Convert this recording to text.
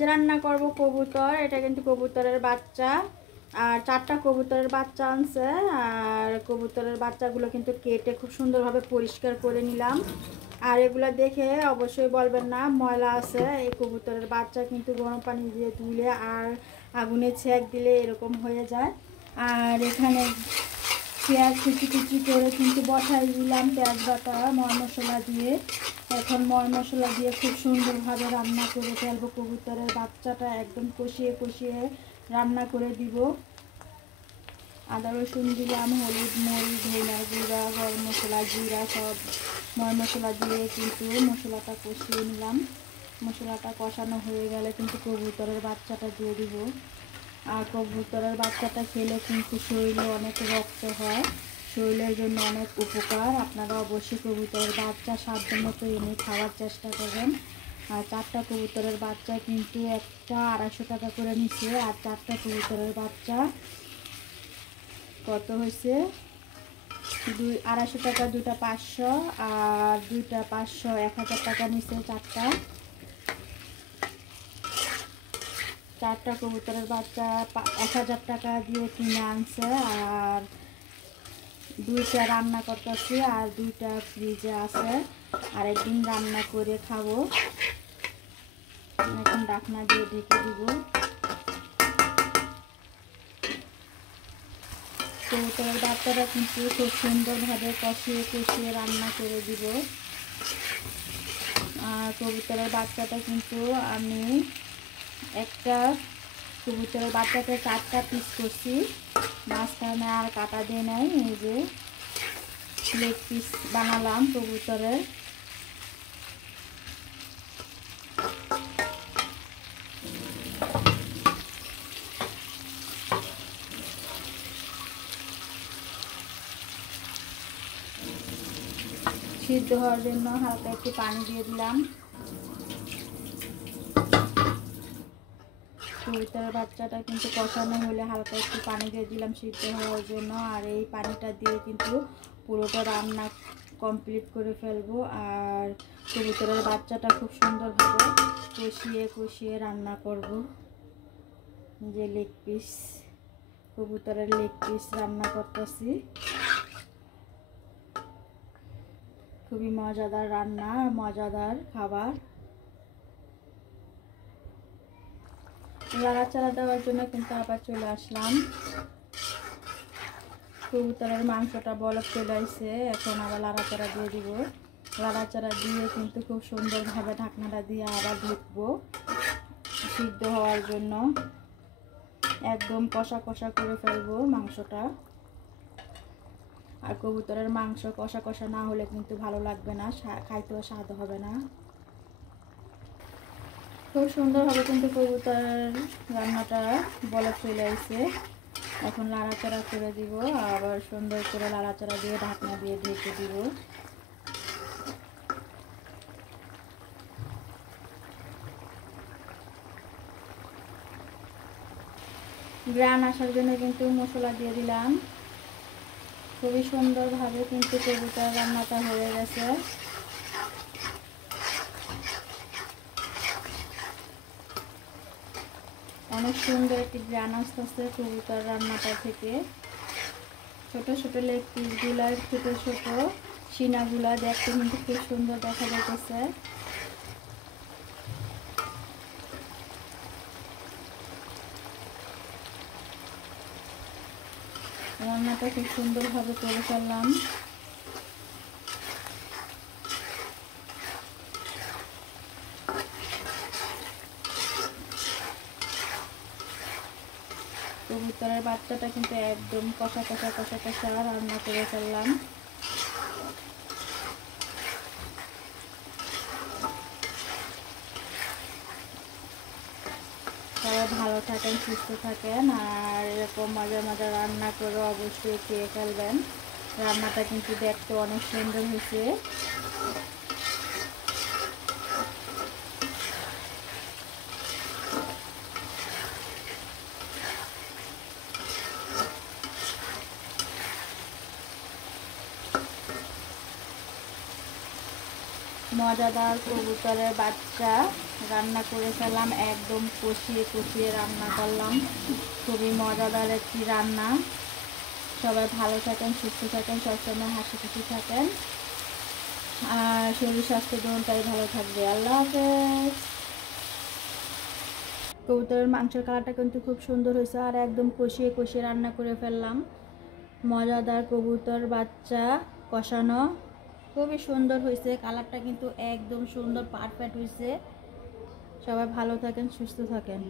রান্না করব কবুতর। এটা কিন্তু কবুতরের বাচ্চা, আর 4টা কবুতরের বাচ্চা আনছে। আর কবুতরের বাচ্চাগুলো কিন্তু কেটে খুব সুন্দরভাবে পরিষ্কার করে নিলাম। আর এগুলো দেখে অবশ্যই বলবেন না ময়লা আছে। এই কবুতরের বাচ্চা কিন্তু গরম পানি দিয়ে ধুলে আর আগুনে ছেঁক দিলে এরকম হয়ে যায়। আর এখানে পেঁয়াজ কুচি কুচি করে কিন্তু বসাই দিলাম, পেঁয়াজ বাটা ময় মশলা দিয়ে। এখন ময় মশলা দিয়ে খুব সুন্দরভাবে রান্না করে ফেলবো। কবুতরের বাচ্চাটা একদম কষিয়ে কষিয়ে রান্না করে দিব। আদা রসুন দিলাম, হলুদ মরিচ ধনিয়া গুঁড়া গরম মশলা জিরা সব ময় মশলা দিয়ে কিন্তু মশলাটা কষিয়ে নিলাম। মশলাটা কষানো হয়ে গেলে কিন্তু কবুতরের বাচ্চাটা দিয়ে দিব। আর কবুতরের বাচ্চাটা খেলে কিন্তু শরীরে অনেক রক্ত হয়, শরীরের জন্য অনেক উপকার। আপনারা অবশ্যই কবুতরের বাচ্চা সাধ্য মতো এনে খাওয়ার চেষ্টা করবেন। আর 4টা কবুতরের বাচ্চা কিন্তু একটা 250 টাকা করে নিচ্ছে। আর 4টা কবুতরের বাচ্চা কত হয়েছে, 250 টাকা, 2টা 500 আর 2টা 500, 1000 টাকা নিচ্ছে 4টা কবুতরের বাচ্চা 1000 টাকা দিয়ে কিনে আনছে। আর 2টা রান্না করতেছি আর 2টা ফ্রিজে আছে, আর একদিন রান্না করে খাবো। এখন ঢাকনা দিয়ে ঢেকে দিব। কবুতরের বাচ্চাটা কিন্তু খুব সুন্দরভাবে কষিয়ে কষিয়ে রান্না করে দিব। আর কবুতরের বাচ্চাটা কিন্তু আমি একটা কবুতরের বাচ্চাকে 4টা পিস করছি, মাঝখানে আর কাটা দিয়ে নাই। এই যে লেগ পিস বানালাম কবুতরের। সিদ্ধ হওয়ার জন্য হালকা একটু পানি দিয়ে দিলাম। কবুতরের বাচ্চাটা কিন্তু কষানো হলে হালকা একটু পানি দিয়ে দিলাম সিদ্ধ হওয়ার জন্য। আর এই পানিটা দিয়ে কিন্তু পুরোটা রান্না কমপ্লিট করে ফেলবো। আর কবুতরের বাচ্চাটা খুব সুন্দরভাবে কষিয়ে কষিয়ে রান্না করব। যে লেগ পিস, কবুতরের লেগ পিস রান্না করতেছি। খুবই মজাদার রান্না, মজাদার খাবার। নাড়াচাড়া দেওয়ার জন্য কিন্তু আবার চলে আসলাম। কবুতরের মাংসটা বলক চলে আসছে, এখন আবার নাড়াচাড়া দিয়ে দিব। নাড়াচাড়া দিয়ে কিন্তু খুব সুন্দরভাবে ঢাকনাটা দিয়ে আবার ঢুকবো সিদ্ধ হওয়ার জন্য। একদম কষা কষা করে ফেলবো মাংসটা। আর কবুতরের মাংস কষা কষা না হলে কিন্তু ভালো লাগবে না, খাইতেও স্বাদ হবে না। খুব সুন্দরভাবে কিন্তু কবুতরের রান্নাটা বলক চলে আসছে। এখন নাড়াচাড়া করে দিব, আবার সুন্দর করে নাড়াচাড়া দিয়ে ঢাকনা দিয়ে ঢেকে দিব। গ্রান আসার জন্য কিন্তু মশলা দিয়ে দিলাম। খুবই সুন্দরভাবে কিন্তু কবুতর রান্নাটা হয়ে গেছে। অনেক সুন্দর একটি গ্রান আসতেছে কবুতর রান্নাটা থেকে। ছোট ছোট লেগ পিসগুলা, ছোট ছোট সিনাগুলা দেখতে কিন্তু খুব সুন্দর দেখা যাচ্ছে। রান্নাটা খুব সুন্দরভাবে করে ফেললাম। কবুতরের বাচ্চাটা কিন্তু একদম কষা কষা কষা কষা রান্না করে ফেললাম। সবাই ভালো থাকেন, সুস্থ থাকেন, আর এরকম মজার মজার রান্না করে অবশ্যই খেয়ে ফেলবেন। রান্নাটা কিন্তু দেখতে অনেক সুন্দর হয়েছে। মজাদার কবুতরের বাচ্চা রান্না করে ফেললাম, একদম কষিয়ে কষিয়ে রান্না করলাম। খুবই মজাদার একটি রান্না। সবাই ভালো থাকেন, সুস্থ থাকেন, সবসময় হাসি খুশি থাকেন, আর শরীর স্বাস্থ্য দুটোই ভালো থাকবে। আল্লাহ হাফেজ। কবুতরের মাংসের কালারটা কিন্তু খুব সুন্দর হয়েছে, আর একদম কষিয়ে কষিয়ে রান্না করে ফেললাম। মজাদার কবুতর বাচ্চা কষানো, খুবই সুন্দর হয়েছে। কালারটা কিন্তু একদম সুন্দর, পারফেক্ট হয়েছে। সবাই ভালো থাকেন, সুস্থ থাকেন।